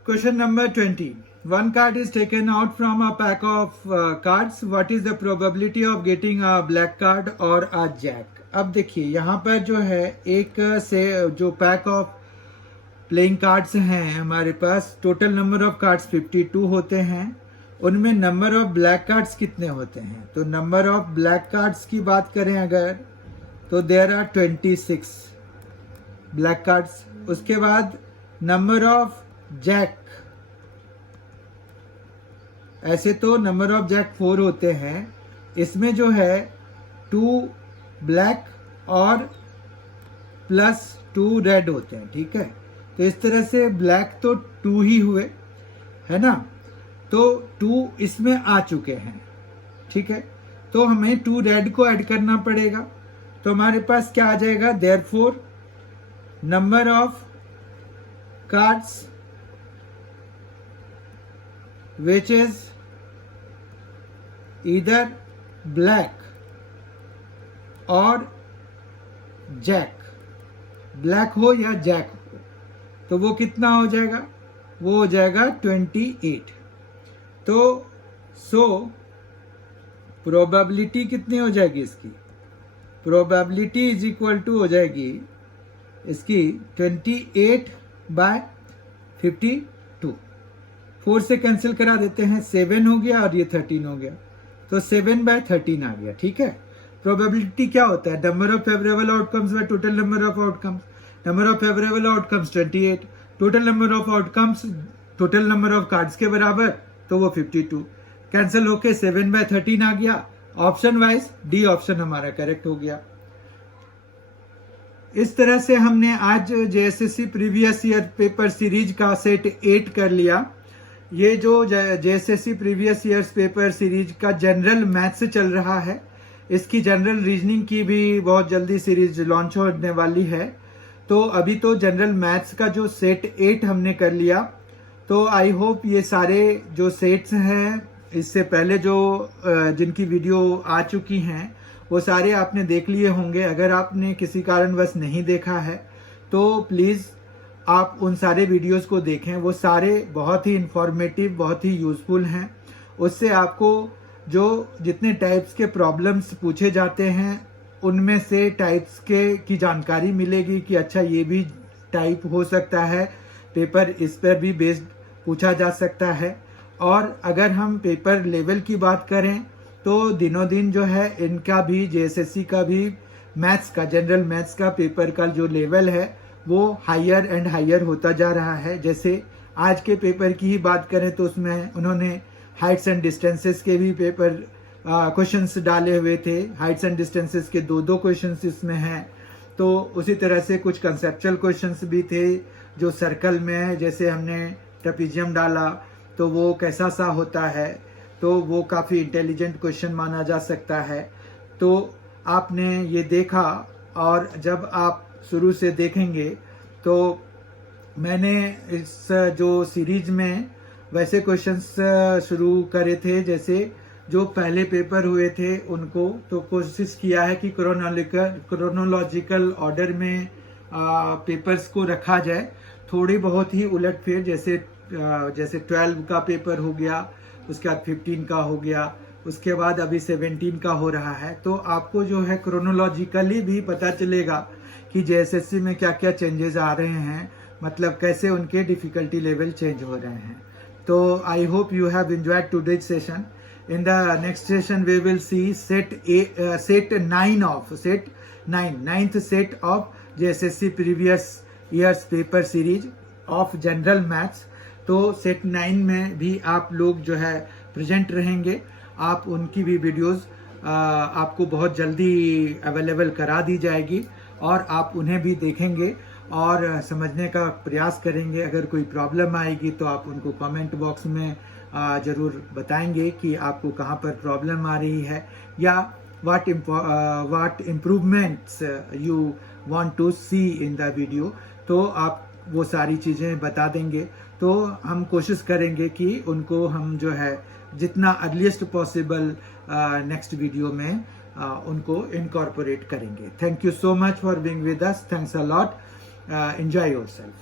Question number 20, one card is taken out from a pack of cards, what is the probability of getting a black card और अ जैक। अब देखिए यहाँ पर जो है एक से जो पैक ऑफ प्लेइंग कार्ड्स हैं हमारे पास, टोटल नंबर ऑफ कार्ड्स 52 होते हैं, उनमें नंबर ऑफ ब्लैक कार्ड्स कितने होते हैं। तो नंबर ऑफ ब्लैक कार्ड्स की बात करें अगर, तो देयर आर 26 ब्लैक कार्ड्स। उसके बाद नंबर ऑफ जैक, ऐसे तो नंबर ऑफ जैक 4 होते हैं, इसमें जो है 2 ब्लैक और +2 रेड होते हैं, ठीक है। तो इस तरह से ब्लैक तो 2 ही हुए, है ना, तो 2 इसमें आ चुके हैं, ठीक है। तो हमें 2 रेड को ऐड करना पड़ेगा, तो हमारे पास क्या आ जाएगा, therefore number of cards which is either black और जैक, ब्लैक हो या जैक हो, तो वो कितना हो जाएगा, वो हो जाएगा 28। तो सो प्रोबेबिलिटी कितनी हो जाएगी इसकी, प्रोबेबिलिटी इज इक्वल टू हो जाएगी इसकी 28/52। 4 से कैंसिल करा देते हैं, 7 हो गया और ये 13 हो गया, तो 7/13 आ गया, ठीक है। प्रोबेबिलिटी क्या होता है, number of favourable outcomes by total number of outcomes, number of favourable outcomes 28, total number of outcomes total number of cards के बराबर, तो वो 52, कैंसिल होके 7/13 आ गया। ऑप्शन वाइज डी ऑप्शन हमारा करेक्ट हो गया। इस तरह से हमने आज JSSC previous year paper series का सेट 8 कर लिया। ये जो JSSC previous years paper series का जनरल मैथ्स चल रहा है, इसकी जनरल रीजनिंग की भी बहुत जल्दी सीरीज लॉन्च होने वाली है। तो अभी तो जनरल मैथ्स का जो सेट 8 हमने कर लिया, तो आई होप ये सारे जो सेट्स हैं, इससे पहले जो जिनकी वीडियो आ चुकी हैं, वो सारे आपने देख लिए होंगे। अगर आपने किसी कारणवश नहीं देखा है तो प्लीज़ आप उन सारे वीडियोस को देखें, वो सारे बहुत ही इंफॉर्मेटिव, बहुत ही यूज़फुल हैं। उससे आपको जो जितने टाइप्स के प्रॉब्लम्स पूछे जाते हैं, उनमें से टाइप्स की जानकारी मिलेगी कि अच्छा ये भी टाइप हो सकता है, पेपर इस पर भी बेस्ड पूछा जा सकता है। और अगर हम पेपर लेवल की बात करें तो दिनों दिन जो है इनका भी, जेएसएससी का भी मैथ्स का, जनरल मैथ्स का पेपर का जो लेवल है वो हायर एंड हायर होता जा रहा है। जैसे आज के पेपर की ही बात करें तो उसमें उन्होंने हाइट्स एंड डिस्टेंसेस के भी पेपर क्वेश्चंस डाले हुए थे, हाइट्स एंड डिस्टेंसेस के 2-2 क्वेश्चंस इसमें हैं। तो उसी तरह से कुछ कंसेप्चुअल क्वेश्चंस भी थे जो सर्कल में है, जैसे हमने ट्रेपेजियम डाला तो वो कैसा सा होता है, तो वो काफ़ी इंटेलिजेंट क्वेश्चन माना जा सकता है। तो आपने ये देखा, और जब आप शुरू से देखेंगे तो मैंने इस जो सीरीज में वैसे क्वेश्चंस शुरू करे थे, जैसे जो पहले पेपर हुए थे उनको, तो कोशिश किया है कि क्रोनोलॉजिकल ऑर्डर में पेपर्स को रखा जाए, थोड़ी बहुत ही उलटफेर, जैसे 12 का पेपर हो गया, उसके बाद 15 का हो गया, उसके बाद अभी 17 का हो रहा है। तो आपको जो है क्रोनोलॉजिकली भी पता चलेगा कि जेएसएससी में क्या क्या चेंजेस आ रहे हैं, मतलब कैसे उनके डिफिकल्टी लेवल चेंज हो रहे हैं। तो I hope you have enjoyed today's session. In the next session we will see set 9 ninth set of JSSC previous years paper series of general maths. तो सेट 9 में भी आप लोग जो है प्रेजेंट रहेंगे, आप उनकी भी वीडियोस आपको बहुत जल्दी अवेलेबल करा दी जाएगी और आप उन्हें भी देखेंगे और समझने का प्रयास करेंगे। अगर कोई प्रॉब्लम आएगी तो आप उनको कमेंट बॉक्स में ज़रूर बताएंगे कि आपको कहाँ पर प्रॉब्लम आ रही है, या what improvements you want to see in the video. तो आप वो सारी चीज़ें बता देंगे, तो हम कोशिश करेंगे कि उनको हम जो है जितना अर्लीस्ट पॉसिबल नेक्स्ट वीडियो में उनको इनकॉर्पोरेट करेंगे. Thank you so much for being with us. Thanks a lot. Enjoy yourself.